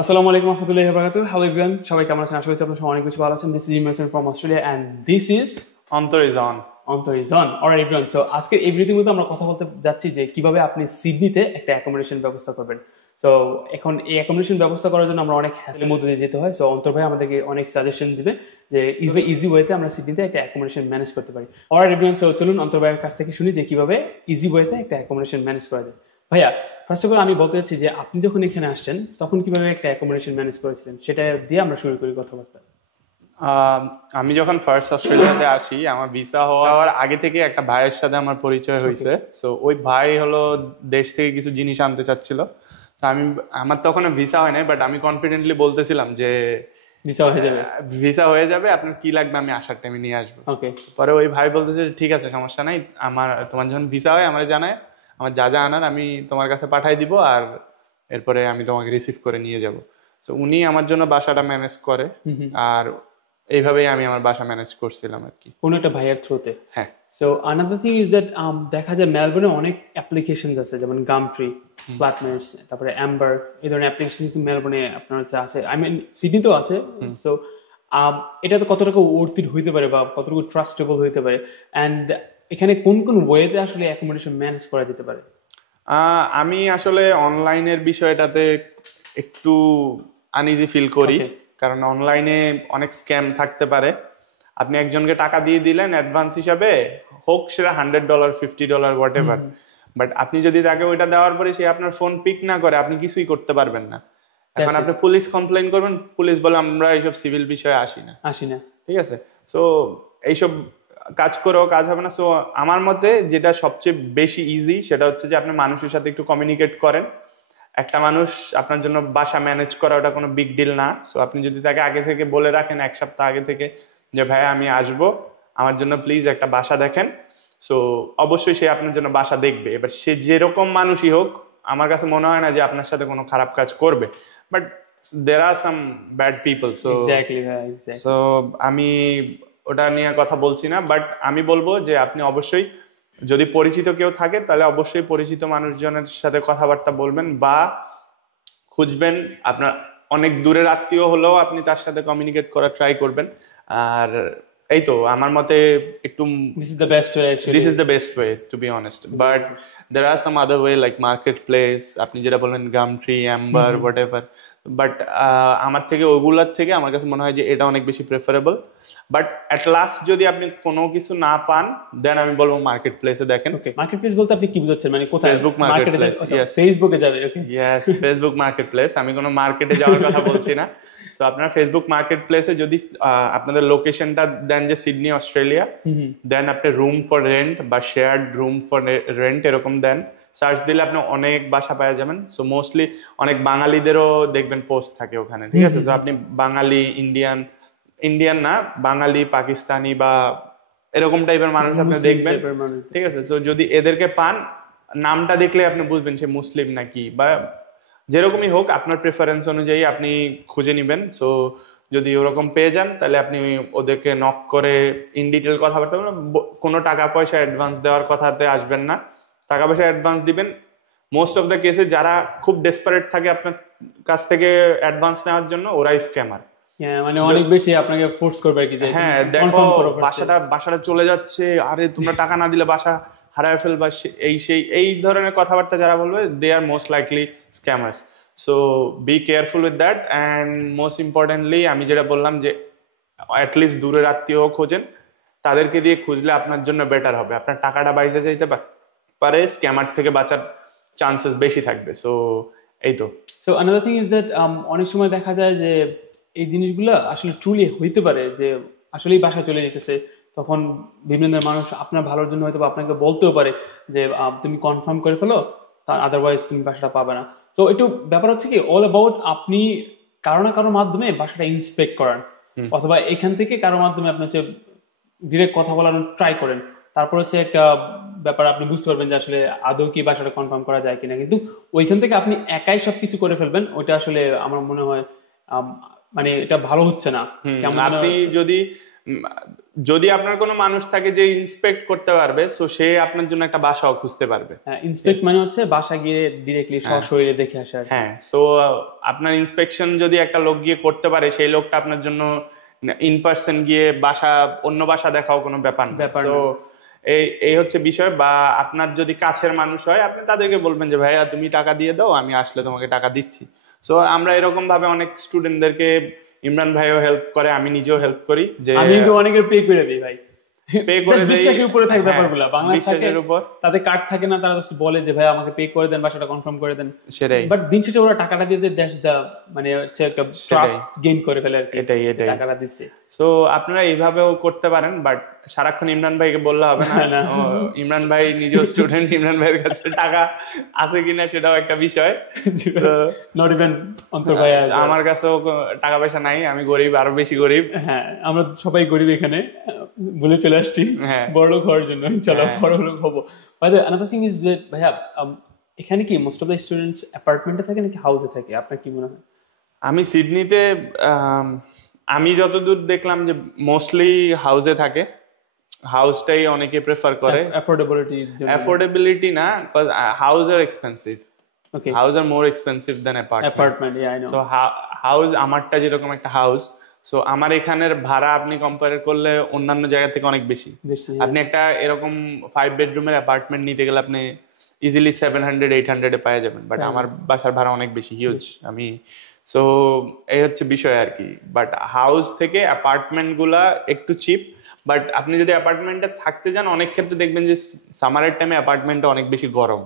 আসসালামু আলাইকুম রহমতুল্লাহি ওয়া বারাকাতুহু। হ্যালো এভরিওয়ান, সবাই কেমন আছেন? আশা করছি আপনারা সবাই অনেক বেশি ভালো আছেন। This is Emerson from Australia and this is Antar is on. Antar is on. Alright everyone, so আজকে এই ভিডিওতে মধ্যে আমরা কথা বলতে যাচ্ছি যে কিভাবে আপনি সিডনিতে একটা অ্যাকোমোডেশন ব্যবস্থা করবেন। তো এখন এই অ্যাকোমোডেশন ব্যবস্থা করার জন্য আমরা অনেক হ্যাসেলের মধ্যে দিয়ে যেতে হয়। সো অন্তর ভাই আমাদেরকে অনেক সাজেশন দিবে যে ইজি ওয়েতে আমরা সিডনিতে একটা অ্যাকোমোডেশন ম্যানেজ করতে পারি। অলরাইট এভরিওয়ান, সো চলুন অন্তর ভাইয়ের কাছ থেকে শুনি যে কিভাবে ইজি ওয়েতে একটা অ্যাকোমোডেশন ম্যানেজ করা যায়। ভাইয়া, ফার্স্ট অফ অল আমি বলতে চাচ্ছি যে আপনি যখন এখানে আসছেন তখন কিভাবে একটা অ্যাকোমোডেশন ম্যানেজ করেছিলেন সেটা দিয়ে আমরা শুরু করি কথাবার্তা। আহ, আমি যখন ফার্স্ট অস্ট্রেলিয়াতে আসি, আমার ভিসা হওয়ার আগে থেকে একটা ভাইয়ের সাথে আমার পরিচয় ওকে। হয়েছে। সো ওই ভাই হলো দেশ থেকে কিছু জিনিস আনতে চাচ্ছিল। তো আমার তখন ভিসা হয় নাই, বাট আমি কনফিডেন্টলি বলতেছিলাম যে ভিসা হয়ে যাবে। ভিসা হয়ে যাবে, আপনার কি লাগবে আমি আসার টাইমে নিয়ে আসবো। ওকে। পরে ওই ভাই বলতেছে ঠিক আছে, সমস্যা নাই, তোমার যখন ভিসা হয় আমার জানায়, আমার যা যা আনার আমি তোমার কাছে পাঠাই দিব, আর এরপরে আমি তোমাকে রিসিভ করে নিয়ে যাব। তো উনি আমার জন্য বাসাটা ম্যানেজ করে। হুম হুম। আর এইভাবেই আমি আমার বাসা ম্যানেজ করছিলাম আর কি। কোনো একটা ভাইয়ার থ্রুতে। হ্যাঁ। So another thing is that দেখা যায় মেলবোর্নে অনেক অ্যাপ্লিকেশন আছে, যেমন গামট্রি, হুম। ফ্ল্যাটমেটস, তারপরে অ্যাম্বার, এই ধরনের অ্যাপ্লিকেশন কিন্তু মেলবোর্নে আপনার হচ্ছে আছে, আই মিন সিডনিতেও আছে। হুম। সো এটা তো কতটুকু ওর্থিট হইতে পারে বা কতটুকু ট্রাস্টেবল হইতে পারে, অ্যান্ড এখানে কোন কোন ওয়েতে আসলে অ্যাকোমোডেশন ম্যানেজ করা যেতে পারে? আমি আসলে অনলাইনের বিষয়টাতে একটু আনইজি ফিল করি। ওকে। কারণ অনলাইনে অনেক স্ক্যাম থাকতে পারে। আপনি একজনকে টাকা দিয়ে দিলেন অ্যাডভান্স হিসাবে, হোক সেটা $100, $50, what hmm ever, hmm. But আপনি যদি তাকে ওইটা দেওয়ার পরে সে আপনার ফোন পিক না করে, আপনি কিছুই করতে পারবেন না। এখন দ্যাটস ইট। আপনি পুলিশ কমপ্লেন করবেন, পুলিশ বলে আমরা এইসব সিভিল বিষয়ে আসি না। আসি না। ঠিক আছে। সো এইসব কাজ করেও কাজ হবে না। সো আমার মতে যেটা সবচেয়ে বেশি ইজি সেটা হচ্ছে যে আপনি মানুষের সাথে একটু কমিউনিকেট করেন। একটা মানুষ আপনার জন্য বাসা ম্যানেজ করা ওটা কোনো বিগ ডিল না। সো আপনি যদি তাকে আগে থেকে বলে রাখেন, এক সপ্তাহ আগে থেকে, যে ভাই আমি আসবো, আমার জন্য প্লিজ একটা বাসা দেখেন, সো অবশ্যই সে আপনার জন্য বাসা দেখবে। এবার সে যেরকম মানুষই হোক, আমার কাছে মনে হয় না যে আপনার সাথে কোনো খারাপ কাজ করবে, but there are some bad people. So exactly ভাই, সো এক্স্যাক্টলি। আমি ওটা নিয়ে কথা বলছি না, বাট আমি বলবো যে আপনি অবশ্যই, যদি পরিচিত কেউ থাকে তাহলে অবশ্যই পরিচিত মানুষজনের সাথে কথাবার্তা বলবেন, বা খুঁজবেন। আপনার অনেক দূরের আত্মীয় হলেও আপনি তার সাথে কমিউনিকেট করার ট্রাই করবেন। আর এই তো আমার মতে একটু, this is the best way this actually. Is the best way to be honest, but there are some other way like marketplace, আপনি যেটা বললেন গামট্রি, হুম অ্যাম্বার, হুম। Whatever. বাট আমার থেকে ওগুলার থেকে আমার কাছে মনে হয় যে এটা অনেক বেশি প্রেফারেবল। বাট অ্যাট লাস্ট যদি আপনি কোনো কিছু না পান, দেন আমি বলবো মার্কেট প্লেসে দেখেন। ওকে, মার্কেট প্লেস বলতে আপনি কি বুঝাচ্ছেন, মানে কোথায়? ফেসবুক মার্কেট মার্কেটে যাবে? প্লেস, আচ্ছা, ইয়েস। ফেসবুকে যাবে। ওকে। ইয়েস, ফেসবুক মার্কেট প্লেস, আমি কোনো মার্কেটে যাওয়ার কথা বলছি না। তো আপনার ফেসবুক মার্কেট প্লেসে যদি আপনাদের লোকেশনটা দেন যে সিডনি অস্ট্রেলিয়া, হুম হুম। দেন আপনি রুম ফর রেন্ট বা শেয়ার্ড রুম ফর রেন্ট এরকম দেন, সার্চ দিলে আপনি অনেক বাসা পাওয়া যাবেন। সো মোস্টলি অনেক বাঙালিদেরও দেখবেন পোস্ট থাকে ওখানে। ঠিক হুম আছে। হুম সো হুম। আপনি বাঙালি, ইন্ডিয়ান, ইন্ডিয়ান না, বাঙালি, পাকিস্তানি বা এরকম টাইপের কিছু মানুষ আপনি মুসলিম দেখবেন। টাইপের মানুষ। ঠিক আছে। সো যদি এদেরকে পান, নামটা দেখলে আপনি বুঝবেন সে মুসলিম নাকি, বা যেরকমই হোক আপনার প্রেফারেন্স অনুযায়ী আপনি খুঁজে নিবেন। সো যদি ওরকম পেয়ে যান, তাহলে আপনি ওদেরকে নক করে ইন ডিটেল কথাবার্তা বলবেন। কোনো টাকা পয়সা অ্যাডভান্স দেওয়ার কথাতে আসবেন না। টাকা পয়সা অ্যাডভান্স দিবেন মোস্ট অফ দ্য কেসে, যারা খুব ডেসপারেট থাকে আপনার কাছ থেকে অ্যাডভান্স নেওয়ার জন্য, ওরাই স্ক্যামার। হ্যাঁ, মানে অনেক বেশি আপনাকে ফোর্স করবে আর কি, যে তুমি হ্যাঁ, দেখো কনফার্ম করো ফার্স্টে। বাসাটা বাসাটা চলে যাচ্ছে, আরে তোমরা টাকা না দিলে বাসা হারায় ফেলবা, এই সেই এই ধরনের কথাবার্তা যারা বলবে, they are most likely scammers. So be careful with that. And most importantly আমি যেটা বললাম যে অ্যাটলিস্ট দূরের আত্মীয় খোঁজেন, তাদেরকে দিয়ে খুঁজলে আপনার জন্য বেটার হবে। আপনার টাকাটা বাইরে যাইতে পারে, স্ক্যামার থেকে বাঁচার চান্সেস বেশি থাকবে। সো এই তো। So another thing is that অনেক সময় দেখা যায় যে এই জিনিসগুলো আসলে ট্রুলি হইতে পারে যে আসলেই বাসা চলে যেতেছে, তখন বিভিন্ন মানুষ আপনার ভালোর জন্য হয়তো বা আপনাকে বলতেও পারে যে তুমি কনফার্ম করে ফেলো, তা আদারওয়াইজ তুমি বাসাটা পাবে না। তো একটু ব্যাপার হচ্ছে কি, অল অ্যাবাউট আপনি কারো না কারোর মাধ্যমে বাসাটা ইন্সপেক্ট করান, হুম। অথবা এখান থেকে কারোর মাধ্যমে আপনি হচ্ছে ডিরেক্ট কথা বলার ট্রাই করেন। তারপর হচ্ছে একটা ব্যাপার, আপনি বুঝতে পারবেন যে আসলে আদৌ কি বাসাটা কনফার্ম করা যায় কিনা। কিন্তু ওইখান থেকে আপনি একাই সবকিছু করে ফেলবেন, ওইটা আসলে আমার মনে হয় আম, মানে এটা ভালো হচ্ছে না। হুম। কেমন যেন। আপনি যদি যদি আপনার কোনো মানুষ থাকে যে ইন্সপেক্ট করতে পারবে, সো সে আপনার জন্য একটা বাসাও খুঁজতে পারবে। ইন্সপেক্ট মানে হচ্ছে বাসা গিয়ে ডিরেক্টলি সশরীরে দেখে আসা আর কি। হ্যাঁ, সো আপনার ইন্সপেকশন যদি একটা লোক গিয়ে করতে পারে, সেই লোকটা আপনার জন্য ইন পার্সন গিয়ে অন্য বাসা দেখাও কোনো ব্যাপার না। ব্যাপার তো না। এই এই হচ্ছে বিষয়। বা আপনার যদি কাছের মানুষ হয়, আপনি তাদেরকে বলবেন যে ভাইয়া তুমি টাকা দিয়ে দাও, আমি আসলে তোমাকে টাকা দিচ্ছি। সো আমরা এরকম ভাবে অনেক স্টুডেন্টদেরকে, ইমরান ভাইও হেল্প করে, আমি নিজেও হেল্প করি, যে আমি কিন্তু অনেকের পে করে দিই ভাই, পে করে Just দেই। বিশ্বাসের উপরে থাকে হ্যাঁ, ব্যাপারগুলো। বাংলাদেশ থাকে বিশ্বাসের উপর। তাদের কার্ড থাকে না, তারা just বলে যে ভাই আমাকে পে করে দেন, বাসাটা কনফার্ম করে দেন। সেটাই বাট দিন শেষে ওরা টাকাটা দিয়ে দেশ দা মানে হচ্ছে একটা ট্রাস্ট গেইন করে ফেলে আর কি, এটাই টাকাটা দিচ্ছে। সো আপনারা এইভাবেও করতে পারেন, বাট সারাক্ষণ ইমরান ভাইকে বললে হবে না। না। ইমরান ভাই নিজেও স্টুডেন্ট, ইমরান ভাইয়ের কাছে টাকা আছে কিনা সেটাও একটা বিষয়। So, নট ইভেন অন্তর ভাই আমার কাছেও টাকা পয়সা নাই, আমি গরিব, আরো বেশি গরিব। হ্যাঁ, আমরা সবাই গরিব এখানে, বলে চলে আসছি হ্যাঁ। বড়লোক হওয়ার জন্য, চলো বড়লোক হবো। By the another thing is যে ভাইয়া এখানে কি মোস্ট অফ দ্য স্টুডেন্টস অ্যাপার্টমেন্টে থাকে নাকি হাউসে থাকে, আপনার কি মনে হয়? আমি সিডনিতে আমি যতদূর দেখলাম যে মোস্টলি হাউসে থাকে। হাউসটাই অনেকে প্রেফার করে। অ্যাফোর্ডেবিলিটি না, cause house are expensive. Okay, house are more expensive than apartment, I know. So house, আমারটা যেরকম একটা হাউস, সো আমার এখানের ভাড়া আপনি কম্পেয়ার করলে অন্যান্য জায়গা থেকে অনেক বেশি। আপনি একটা এরকম 5 বেডরুমের অ্যাপার্টমেন্ট নিতে গেলে আপনি ইজিলি 700-800 পাওয়া যাবেন, বাট আমার বাসার ভাড়া অনেক বেশি, হিউজ। সো এই হচ্ছে বিষয় আর কি। বাট হাউস থেকে অ্যাপার্টমেন্ট গুলা একটু চিপ, বাট আপনি যদি অ্যাপার্টমেন্টে থাকতে যান, অনেক ক্ষেত্রে দেখবেন যে সামারের টাইমে অ্যাপার্টমেন্টটা অনেক বেশি গরম।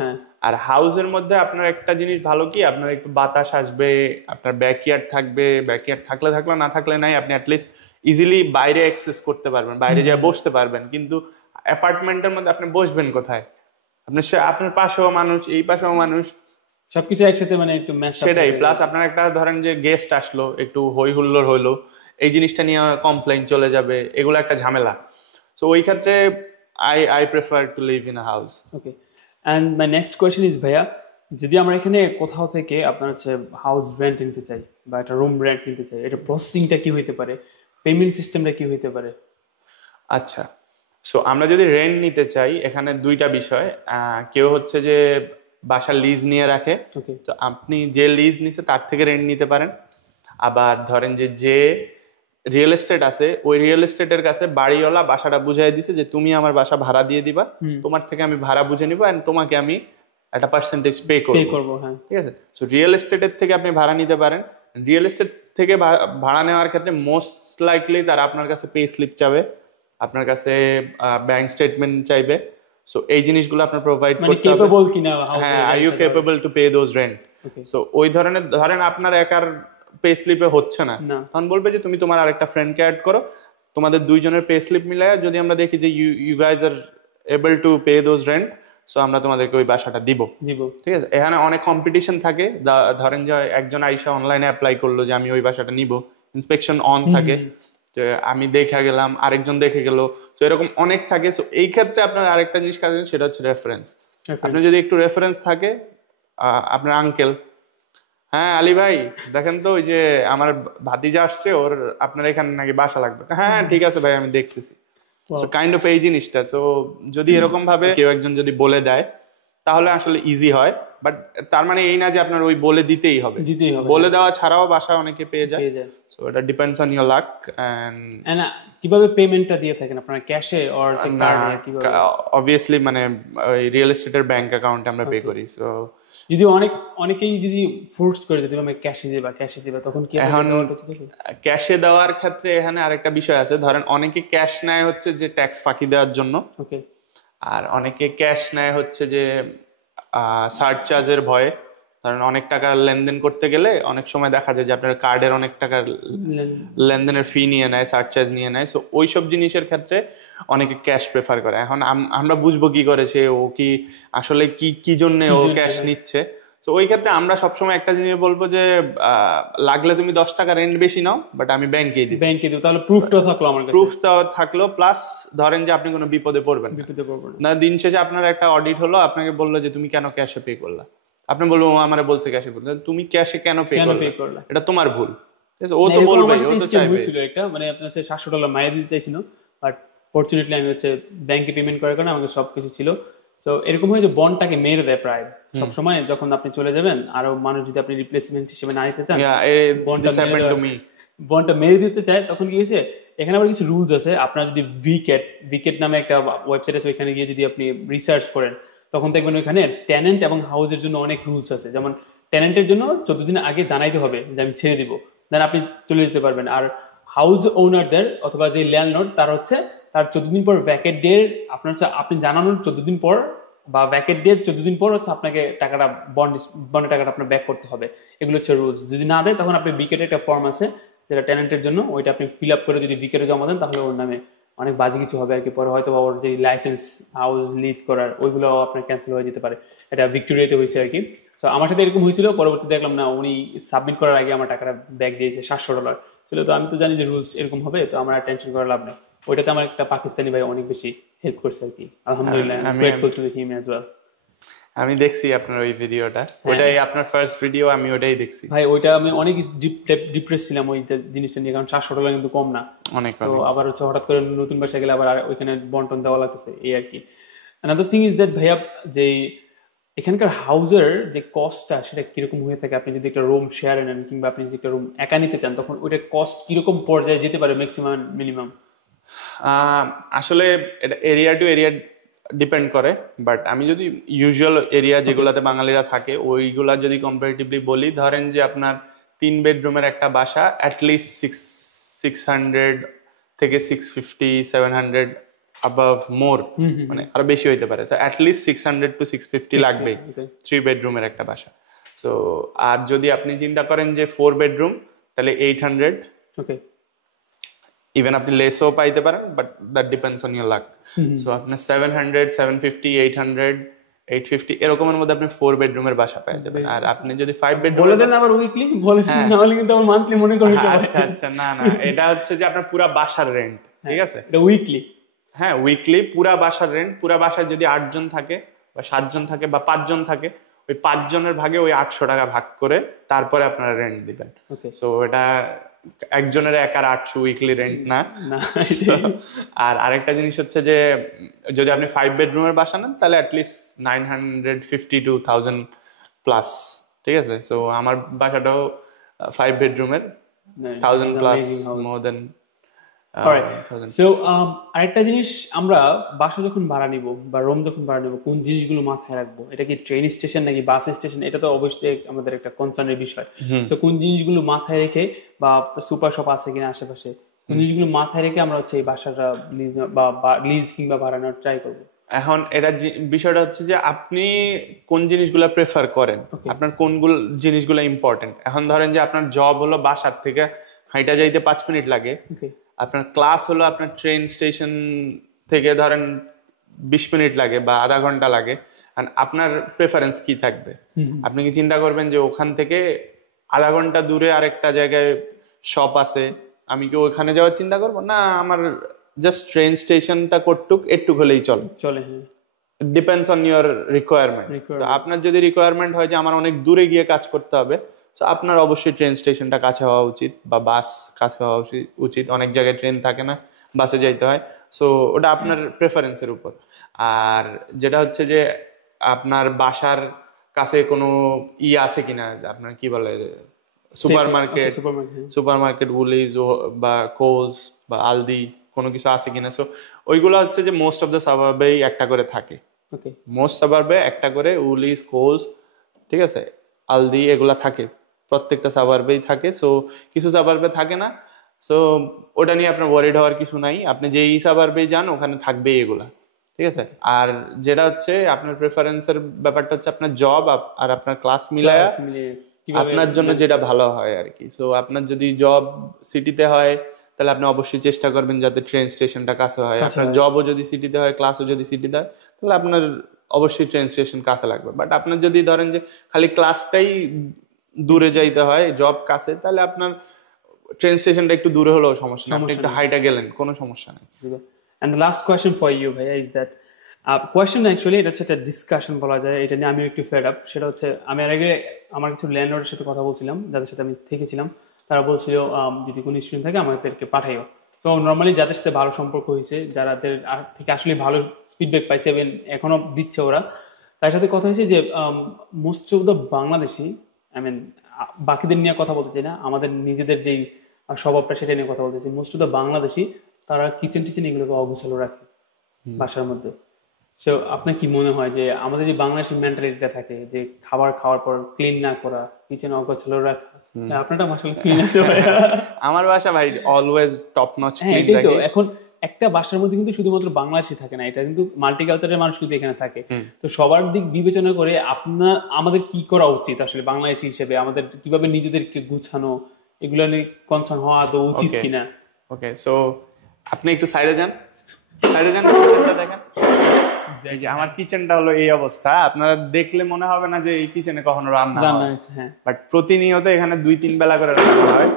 হ্যাঁ। আর হাউসের মধ্যে আপনার একটা জিনিস ভালো কি, আপনার একটু বাতাস আসবে, আপনার ব্যাকইয়ার্ড থাকবে, ব্যাকইয়ার্ড থাকলে থাকলো, না থাকলে নাই, আপনি অ্যাটলিস্ট ইজিলি বাইরে অ্যাক্সেস করতে পারবেন, বাইরে যেয়ে বসতে পারবেন। কিন্তু অ্যাপার্টমেন্টের মধ্যে আপনি বসবেন কোথায়? আপনার পাশেও মানুষ, এই পাশেও মানুষ, সবকিছু একসাথে মানে একটু ম্যাচ। সেটাই। প্লাস আপনার একটা ধরেন যে গেস্ট আসলো, একটু হই হুল্লোড় হইলো, এই জিনিসটা নিয়ে কমপ্লেইন চলে যাবে, এগুলো একটা ঝামেলা। সো ওই ক্ষেত্রে I prefer to live in a house. Okay, and my next question is ভাইয়া, যদি আমরা এখানে কোথাও থেকে আপনার হচ্ছে হাউস রেন্ট নিতে চাই বা একটা রুম রেন্ট নিতে চাই, এটা প্রসেসিংটা কি হইতে পারে, পেমেন্ট সিস্টেমটা কি হইতে পারে? আচ্ছা, সো আমরা যদি রেন্ট নিতে চাই, এখানে দুইটা বিষয়। কেউ হচ্ছে যে বাসা লিজ নিয়ে রাখে, ওকে, তো আপনি যে লিজ নিছে তার থেকে রেন্ট নিতে পারেন। আবার ধরেন যে রিয়েল এস্টেট আছে, ওই রিয়েল এস্টেটের কাছে বাড়িওয়ালা বাসাটা বুঝাই দিছে যে তুমি আমার বাসা ভাড়া দিয়ে দিবা, তোমার থেকে আমি ভাড়া বুঝে নিবো, এন্ড তোমাকে আমি একটা পার্সেন্টেজ পে করবো। হ্যাঁ, ঠিক আছে। সো রিয়েল এস্টেটের থেকে আপনি ভাড়া নিতে পারেন। রিয়েল এস্টেট থেকে ভাড়া নেওয়ার ক্ষেত্রে মোস্ট লাইকলি তারা আপনার কাছে পে স্লিপ চাবে, আপনার কাছে ব্যাংক স্টেটমেন্ট চাইবে। সো এই জিনিসগুলো আপনার প্রোভাইড করতে হবে। কেপেবল কিনা, হ্যাঁ, are you capable to pay those rent. So ওই ধরনের, ধরেন আপনার একার পে স্লিপে হচ্ছে না, তখন বলবে যে তুমি তোমার আরেকটা ফ্রেন্ডকে অ্যাড করো, তোমাদের দুইজনের পে স্লিপ মিলায় যদি আমরা দেখি যে you guys are able to pay those rent, so আমরা তোমাদেরকে ওই বাসাটা দিব। ঠিক আছে। এখানে অনেক কম্পিটিশন থাকে। ধরেন যে একজন আইসা অনলাইনে অ্যাপ্লাই করলো যে আমি ওই বাসাটা নিব, ইন্সপেকশন অন থাকে, আমি দেখে গেলাম, আরেকজন দেখে গেল, তো এরকম অনেক থাকে। সো এই ক্ষেত্রে আপনার আরেকটা জিনিস কাজ, সেটা হচ্ছে রেফারেন্স। আপনি যদি একটু রেফারেন্স থাকে, আপনার আঙ্কেল, হ্যাঁ আলী ভাই দেখেন তো ওই যে আমার ভাতিজা আসছে, ওর আপনার এখানে নাকি বাসা লাগবে, হ্যাঁ ঠিক আছে ভাই আমি দেখতেছি। সো কাইন্ড অফ এই জিনিসটা। সো যদি এরকম ভাবে কেউ একজন যদি বলে দেয়, তাহলে আসলে ইজি হয়। বাট তার মানে এই না যে আপনার ওই বলে দিতেই হবে। বলে দেওয়া ছাড়াও বাসা অনেকে পেয়ে যায়। সো এটা depends on your luck. And কিভাবে পেমেন্টটা দিয়ে থাকেন আপনারা, ক্যাশে অর কার্ডে? কিভাবে? অবভিয়াসলি মানে ওই রিয়েল এস্টেটের ব্যাংক অ্যাকাউন্টে আমরা পে করি। সো যদি অনেকেই যদি ফোর্স করে যদি আমি ক্যাশে দিবা তখন কি? এখন ক্যাশে দেওয়ার ক্ষেত্রে এখানে আরেকটা বিষয় আছে। ধরেন অনেকে ক্যাশ নেয় হচ্ছে যে ট্যাক্স ফাঁকি দেওয়ার জন্য, ওকে, আর অনেকে ক্যাশ নেয় হচ্ছে যে সারচার্জের ভয়ে। ধরেন অনেক টাকা লেনদেন করতে গেলে অনেক সময় দেখা যায় যে আপনার কার্ডের অনেক টাকার লেনদেনের ফি নিয়ে নেয়, সারচার্জ নিয়ে নেয়। সো ওইসব জিনিসের ক্ষেত্রে অনেকে ক্যাশ প্রেফার করে। এখন আমরা বুঝবো কি করে সে ও কি আসলে কি জন্য ও ক্যাশ নিচ্ছে। তো ওই ক্ষেত্রে আমরা সবসময় একটা জিনিস বলবো যে লাগলে তুমি 10 টাকা রেন্ট বেশি নাও, বাট আমি ব্যাংকে দিব। তাহলে প্রুফটা থাকলো আমার কাছে, প্রুফটা থাকলো, প্লাস ধরেন যে আপনি কোনো বিপদে পড়বেন না। দিন শেষে আপনার একটা অডিট হলো, আপনাকে বললো যে তুমি কেন ক্যাশে পে করলা, আপনি বলবো ও আমারে বলছে ক্যাশে করতে, তুমি ক্যাশে কেন পে করলা, এটা তোমার ভুল। ঠিক আছে, ও তো বলবে, ও তো চাইবে। ছিল একটা মানে আপনার হচ্ছে $700 মাইনে দিতে চাইছিল, বাট ফরচুনেটলি আমি হচ্ছে ব্যাংকে পেমেন্ট করার কারণে আমাকে সবকিছু ছিল। তো এরকম হয় যে বন্ডটাকে মেরে দেয় প্রায় সব সময়, যখন আপনি চলে যাবেন আরো মানুষ যদি আপনি রিপ্লেসমেন্ট হিসেবে না নিতে চান, বন্ডটা দিস হ্যাপেন্ড টু মি। বন্ডটা মেরে দিতে চায়, তখন কি হয়েছে এখানে আবার কিছু রুলস আছে। আপনার যদি ভিকেট ভিকেট নামে একটা ওয়েবসাইট আছে, ওইখানে গিয়ে যদি আপনি রিসার্চ করেন তখন দেখবেন ওইখানে টেনেন্ট এবং হাউসের জন্য অনেক রুলস আছে। যেমন টেনেন্টের জন্য 14 দিন আগে জানাইতে হবে যে আমি ছেড়ে দিব, দেন আপনি চলে যেতে পারবেন। আর হাউস ওনারদের অথবা যে ল্যান্ডলর্ড তার হচ্ছে তার 14 দিন পর ভ্যাকেট ডে আপনার হচ্ছে আপনি জানানোর 14 দিন পর বা ভ্যাকেট ডে 14 দিন পর হচ্ছে আপনাকে টাকাটা বন্ডের টাকাটা আপনার ব্যাক করতে হবে। এগুলো হচ্ছে রুলস। যদি না দেয় তখন আপনি ভিকেটের একটা ফর্ম আছে যেটা টেনেন্টের জন্য, ওইটা আপনি ফিল আপ করে যদি ভিকেটে জমা দেন তাহলে ওর নামে অনেক বাজে কিছু হবে আর কি। পরে হয়তো ওর যে লাইসেন্স হাউস লিড করার ওইগুলো আপনার ক্যান্সেল হয়ে যেতে পারে। এটা ভিক্টোরিয়াতে হয়েছে আর কি। তো আমার সাথে এরকম হয়েছিল, পরবর্তীতে দেখলাম না উনি সাবমিট করার আগে আমার টাকাটা ব্যাক দিয়েছে $700 ছিল। তো আমি তো জানি যে রুলস এরকম হবে, তো আমার টেনশন করার লাভ নেই। ওইটাতে আমার একটা পাকিস্তানি ভাই অনেক বেশি হেল্প করছে আর কি, আলহামদুলিল্লাহ। Grateful to him as well. আমি দেখছি আপনার ওই ভিডিওটা, ওটাই আপনার ফার্স্ট ভিডিও, আমি ওটাই দেখছি ভাই। ওইটা আমি অনেক ডিপ্রেস ছিলাম ওই জিনিসটা নিয়ে, কারণ $700 কিন্তু কম না। অনেক। তো আবার হচ্ছে হঠাৎ করে নতুন বাসায় গেলে আবার ওইখানে বন্টন দেওয়া লাগতেছে এই আর কি। অ্যানাদার থিং ইজ দ্যাট ভাইয়া, যে এখানকার হাউসের যে কস্টটা সেটা কিরকম হয়ে থাকে, আপনি যদি একটা রুম শেয়ারে নেন কিংবা আপনি যদি একটা রুম একা নিতে চান তখন ওইটার কস্ট কিরকম পর্যায়ে যেতে পারে ম্যাক্সিমাম মিনিমাম? আসলে এটা এরিয়া টু এরিয়া ডিপেন্ড করে, বাট আমি যদি ইউজুয়াল এরিয়া যেগুলাতে বাঙালিরা থাকে ওইগুলা যদি কম্পারেটিভলি বলি, ধরেন যে আপনার 3 বেডরুমের একটা বাসা অ্যাটলিস্ট 600 থেকে 650 700 above মোর, মানে আরো বেশি হইতে পারে। অ্যাটলিস্ট 600 to 650 লাগবে 3 বেডরুমের একটা বাসা। সো আর যদি আপনি চিন্তা করেন যে 4 বেডরুম তাহলে 800। ওকে। ইভেন আপনি লেসও পাইতে পারেন, but that depends on your lakh. So আপনার 700 750 800 850 এরকমের মধ্যে আপনি 4 বেডরুমের বাসা পেয়ে যাবেন। আর আপনি যদি 5 বেডরুম বলে দেন আবার উইকলি বলে দেন, না হলে কিন্তু আমার মান্থলি মনে করেন। আচ্ছা আচ্ছা, না না, এটা হচ্ছে যে আপনার পুরা বাসার রেন্ট, ঠিক আছে? এটা উইকলি? হ্যাঁ, উইকলি পুরা বাসার রেন্ট। পুরা বাসায় যদি 8 জন থাকে বা 7 জন থাকে বা 5 জন থাকে, ওই 5 জনের ভাগে ওই 800 টাকা ভাগ করে তারপরে আপনারা রেন্ট দিবেন। সো এটা একজনের একার 800 উইকলি রেন্ট না। আর আরেকটা জিনিস হচ্ছে যে যদি আপনি 5 বেডরুমের বাসা নেন তাহলে অ্যাটলিস্ট 950 to 1000 প্লাস, ঠিক আছে? সো আমার বাসাটাও 5 বেডরুমের, 1000 প্লাস, মোর দেন। সো আরেকটা জিনিস, আমরা বাসা যখন ভাড়া নিব বা রুম যখন ভাড়া নিব কোন জিনিসগুলো মাথায় রাখবো? এটা কি ট্রেন স্টেশন নাকি বাস স্টেশন? এটা তো অবশ্যই আমাদের একটা কনসার্নের বিষয়। তো কোন জিনিসগুলো মাথায় রেখে, বা সুপার শপ আছে কিনা আশেপাশে, কোন জিনিসগুলো মাথায় রেখে আমরা হচ্ছে এই বাসাটা লিজ কিংবা ভাড়া নেওয়ার ট্রাই করবো? এখন এটা বিষয়টা হচ্ছে যে আপনি কোন জিনিসগুলো প্রেফার করেন, আপনার কোনগুলো জিনিসগুলো ইম্পর্টেন্ট। এখন ধরেন যে আপনার জব হলো বাসার থেকে হাইটা যাইতে 5 মিনিট লাগে, আপনার ক্লাস হলো আপনার ট্রেন স্টেশন থেকে ধরেন 20 মিনিট লাগে বা আধা ঘন্টা লাগে, আপনার প্রেফারেন্স কি থাকবে? আপনি কি চিন্তা করবেন যে ওখান থেকে আধা ঘন্টা দূরে আরেকটা জায়গায় শপ আছে, আমি কি ওখানে যাওয়ার চিন্তা করবো? না, আমার জাস্ট ট্রেন স্টেশনটা কটুক একটু হলেই চলে। Depends on your requirement. আপনার যদি রিকোয়ারমেন্ট হয় যে আমার অনেক দূরে গিয়ে কাজ করতে হবে, তো আপনার অবশ্যই ট্রেন স্টেশনটা কাছে হওয়া উচিত বা বাস কাছে হওয়া উচিত। অনেক জায়গায় ট্রেন থাকে না, বাসে যাইতে হয়। সো ওটা আপনার প্রেফারেন্সের উপর। আর যেটা হচ্ছে যে আপনার বাসার কাছে কোনো আছে কিনা, আপনার কি বলে সুপারমার্কেট উলিজ বা কোলস বা আলদি কোনো কিছু আছে কিনা। সো ওইগুলো হচ্ছে যে মোস্ট অফ দ্য সাবার্বেই একটা করে থাকে। মোস্ট সাবার্বে একটা করে উলিজ, কোলস, ঠিক আছে, আলদি এগুলা থাকে, প্রত্যেকটা সাবার্বেই থাকে। সো কিছু সাবার্বে থাকে না, সো ওটা নিয়ে আপনার ওয়ারিড হওয়ার কিছু নাই। আপনি যেই সাবার্বেই যান ওখানে থাকবে এগুলা, ঠিক আছে? আর যেটা হচ্ছে আপনার প্রেফারেন্সের ব্যাপারটা হচ্ছে আপনার জব আর আপনার ক্লাস মিলায়া আপনার জন্য যেটা ভালো হয় আর কি। সো আপনার যদি জব সিটিতে হয় তাহলে আপনি অবশ্যই চেষ্টা করবেন যাতে ট্রেন স্টেশনটা কাছে হয়। আপনার জবও যদি সিটিতে হয়, ক্লাসও যদি সিটিতে হয়, তাহলে আপনার অবশ্যই ট্রেন স্টেশন কাছে লাগবে। বাট আপনার যদি ধরেন যে খালি ক্লাসটাই দূরে যাইতে হয়, জব কাছে, তাহলে আপনার ট্রেন স্টেশনটা একটু দূরে হলেও সমস্যা নেই, আপনি একটু হাইটা গেলেন, কোনো সমস্যা নেই। And the last question for you ভাইয়া is that কোয়েশ্চেন অ্যাকচুয়ালি এটা হচ্ছে একটা ডিসকাশন বলা যায়, এটা নিয়ে আমি একটু ফেড আপ। সেটা হচ্ছে আমি এর আগে আমার কিছু ল্যান্ডলর্ডের সাথে কথা বলছিলাম, যাদের সাথে আমি থেকেছিলাম। তারা বলছিল যদি কোনো স্টুডেন্ট থাকে আমাদেরকে পাঠাইও। তো নর্মালি যাদের সাথে ভালো সম্পর্ক হয়েছে, যাদের থেকে আসলে ভালো ফিডব্যাক পাইছে এবং এখনো দিচ্ছে ওরা, তার সাথে কথা হয়েছে যে most of the Bangladeshi, I mean বাকিদের নিয়ে কথা বলতে চাই না, আমাদের নিজেদের যেই স্বভাবটা সেটা নিয়ে কথা বলতে চাই, মোস্ট অফ দ্য বাংলাদেশি তারা কিচেন টিচেন এগুলোকে অগোছালো রাখে বাসার মধ্যে। সো আপনার কি মনে হয় যে আমাদের যে বাংলাদেশি মেন্টালিটিটা থাকে যে খাবার খাওয়ার পর ক্লিন না করা, কিচেন অগোছালো রাখা, আপনারটা মাশাআল্লাহ ক্লিন আছে ভাই। আমার বাসা ভাই অলওয়েজ টপ নচ হ্যাঁ ক্লিন এটাই তো, রাখি। এখন একটা বাসার মধ্যে কিন্তু শুধুমাত্র বাংলাদেশি থাকে না, এটা কিন্তু মাল্টিকালচারের মানুষ কিন্তু এখানে থাকে। তো সবার দিক বিবেচনা করে আমাদের কি করা উচিত আসলে বাংলাদেশি হিসেবে, আমাদের কিভাবে নিজেদেরকে গুছানো, এগুলো নিয়ে কনসার্ন হওয়া আদৌ উচিত Okay. কিনা? ওকে, সো আপনি একটু সাইডে যান, কিচেনটা দেখেন। এই যে আমার কিচেনটা হলো এই অবস্থা, আপনারা দেখলে মনে হবে না যে এই কিচেনে কখনো রান্না রান্না হয়, হয়েছে, হ্যাঁ। বাট প্রতিনিয়ত এখানে 2-3 বেলা করে রান্না হয়।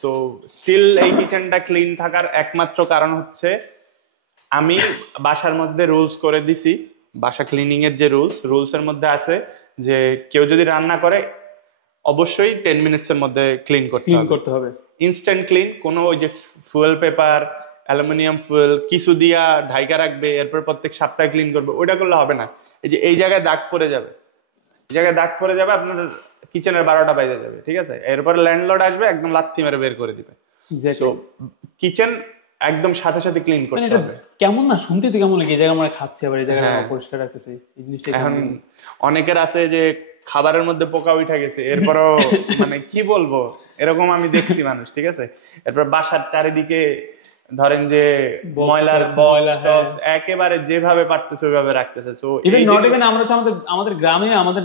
সো স্টিল এই কিচেনটা ক্লিন থাকার একমাত্র কারণ হচ্ছে আমি বাসার মধ্যে রুলস করে দিছি। বাসা ক্লিনিং এর যে রুলস এর মধ্যে আছে যে কেউ যদি রান্না করে অবশ্যই 10 মিনিটস এর মধ্যে ক্লিন ক্লিন করতে হবে। Instant clean. কোনো ওই যে ফুয়েল পেপার, অ্যালুমিনিয়াম ফুয়েল কিছু দিয়া ঢাইকা রাখবে, এরপর প্রত্যেক সপ্তাহে ক্লিন করবে, ওইটা করলে হবে না। এই যে এই জায়গায় দাগ পড়ে যাবে, এই জায়গায় দাগ পড়ে যাবে, আপনার কিচেনের 12টা বাজে যাবে, ঠিক আছে? এরপর ল্যান্ডলর্ড আসবে, একদম লাথি মেরে বের করে দিবে। সো কিচেন একদম সাথে সাথে ক্লিন করতে হবে। কেমন না শুনতে তো কেমন লাগে, এই জায়গায় আমরা খাচ্ছি আবার এই জায়গায় হ্যাঁ। পরিষ্কার রাখতেছি, এই জিনিসটা এখন অনেকের আছে যে খাবারের মধ্যে পোকা উঠে গেছে, এরপরও মানে কি বলবো, এরকম আমি দেখছি মানুষ, ঠিক আছে? এরপর বাসার চারিদিকে ধরেন যে ময়লার বক্স একেবারে যেভাবে পারতেছে ওইভাবে রাখতেছে। তো ইভেন নট ইভেন আমরা আমাদের গ্রামে, আমাদের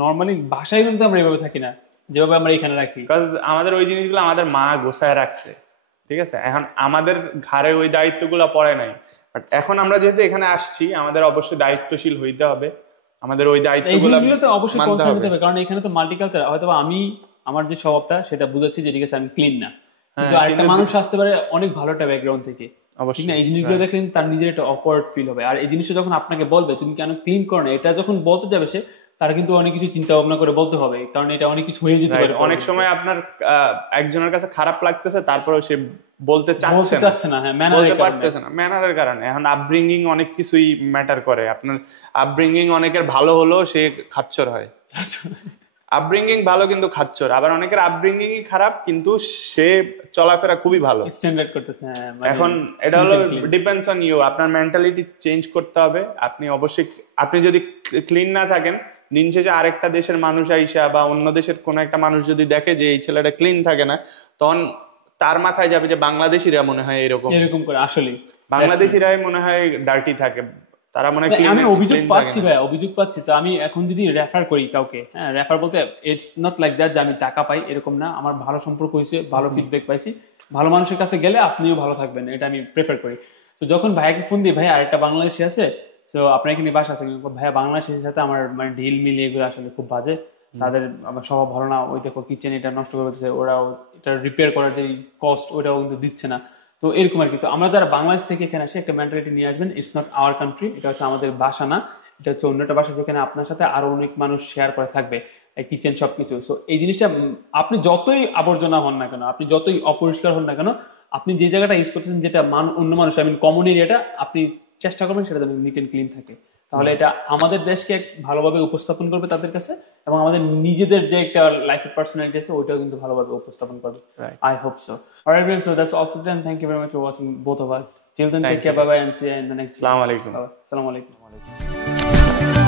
নরমালি বাসায় কিন্তু আমরা এভাবে থাকি না যেভাবে আমরা এখানে রাখি, বিকজ আমাদের ওই জিনিসগুলো আমাদের মা গোছায় রাখছে, ঠিক আছে? এখন আমাদের ঘাড়ে ওই দায়িত্বগুলো পড়ে নাই, বাট এখন আমরা যেহেতু এখানে আসছি আমাদের অবশ্যই দায়িত্বশীল হইতে হবে, আমাদের ওই দায়িত্বগুলো তো অবশ্যই কনসার্ন নিতে হবে, কারণ এখানে তো মাল্টিকালচার। হয়তো আমি আমার যে স্বভাবটা সেটা বুঝাচ্ছি যে ঠিক আছে আমি ক্লিন না, কিন্তু আরেকটা মানুষ আসতে পারে অনেক ভালো একটা ব্যাকগ্রাউন্ড থেকে, ঠিক না? এই জিনিসগুলো দেখলেন তার নিজের একটা অকওয়ার্ড ফিল হবে, আর এই জিনিসটা যখন আপনাকে বলবে তুমি কেন ক্লিন করো না, এটা যখন বলতে যাবে সে, তার কিন্তু অনেক কিছু চিন্তা ভাবনা করে বলতে হবে, কারণ এটা অনেক কিছু হয়ে যেতে পারে। অনেক সময় আপনার একজনের কাছে খারাপ লাগতেছে, তারপরেও সে বলতে চাচ্ছে না, হ্যাঁ, বলতে পারতেছে না, ম্যানারের কারণে। এখন আপব্রিঙ্গিং অনেক কিছুই ম্যাটার করে। আপনার আপব্রিঙ্গিং অনেকের ভালো হলো সে খাচ্চর হয়, আপব্রিঙ্গিং ভালো কিন্তু খাচ্চর, আবার অনেকের আপব্রিঙ্গিং খারাপ কিন্তু সে চলাফেরা খুবই ভালো, স্ট্যান্ডার্ড করতেছে। এখন এটা হলো ডিপেন্ডস অন ইউ, আপনার মেন্টালিটি চেঞ্জ করতে হবে। আপনি অবশ্যই, আপনি যদি ক্লিন না থাকেন, দিন শেষে আরেকটা দেশের মানুষ আইসা বা অন্য দেশের কোনো একটা মানুষ যদি দেখে যে এই ছেলেটা ক্লিন থাকে না, তখন তার মাথায় যাবে যে বাংলাদেশিরা মনে হয় এরকম করে, আসলে বাংলাদেশিরাই মনে হয় ডার্টি থাকে, তারা মনে হয়। আমি অভিযোগ পাচ্ছি ভাই, অভিযোগ পাচ্ছি। তো আমি এখন যদি রেফার করি কাউকে, হ্যাঁ রেফার বলতে ইটস নট লাইক দ্যাট যে আমি টাকা পাই, এরকম না। আমার ভালো সম্পর্ক হয়েছে, ভালো ফিডব্যাক পাইছি, ভালো মানুষের কাছে গেলে আপনিও ভালো থাকবেন, এটা আমি প্রেফার করি। তো যখন ভাইয়াকে ফোন দিই, ভাই আরেকটা বাংলাদেশি আছে, তো আপনার এখানে বাসা আছে, ভাইয়া বাংলাদেশের সাথে আমার মানে ঢিল মিলিয়ে এগুলো আসলে খুব বাজে, তাদের আমার স্বভাব ভালো না, ওই দেখো কিচেন এটা নষ্ট করে দিচ্ছে, ওরাও এটা রিপেয়ার করার যে কস্ট ওটাও কিন্তু দিচ্ছে না। তো এরকম আর কি। তো আমরা যারা বাংলাদেশ থেকে এখানে আসি, একটা মেন্টালিটি নিয়ে আসবেন, ইটস নট আওয়ার কান্ট্রি, এটা হচ্ছে আমাদের বাসা না, এটা হচ্ছে অন্য একটা বাসা যেখানে আপনার সাথে আরো অনেক মানুষ শেয়ার করে থাকবে কিচেন সবকিছু। সো এই জিনিসটা আপনি যতই আবর্জনা হন না কেন, আপনি যতই অপরিষ্কার হন না কেন, আপনি যে জায়গাটা ইউজ করতেছেন, যেটা অন্য মানুষ, আই মিন কমন এরিয়াটা, আপনি চেষ্টা করবেন সেটা যেন নিট এন্ড ক্লিন থাকে। তাহলে এটা আমাদের দেশকে ভালোভাবে উপস্থাপন করবে তাদের কাছে, এবং আমাদের নিজেদের যে একটা লাইফের পার্সোনালিটি আছে ওইটাও কিন্তু ভালোভাবে উপস্থাপন করবে। I hope so. Alright, friends, so that's all for them. Thank you very much for watching both of us. Till then, take care, bye bye, and see you in the next video. Assalamu alaikum. Assalamu alaikum.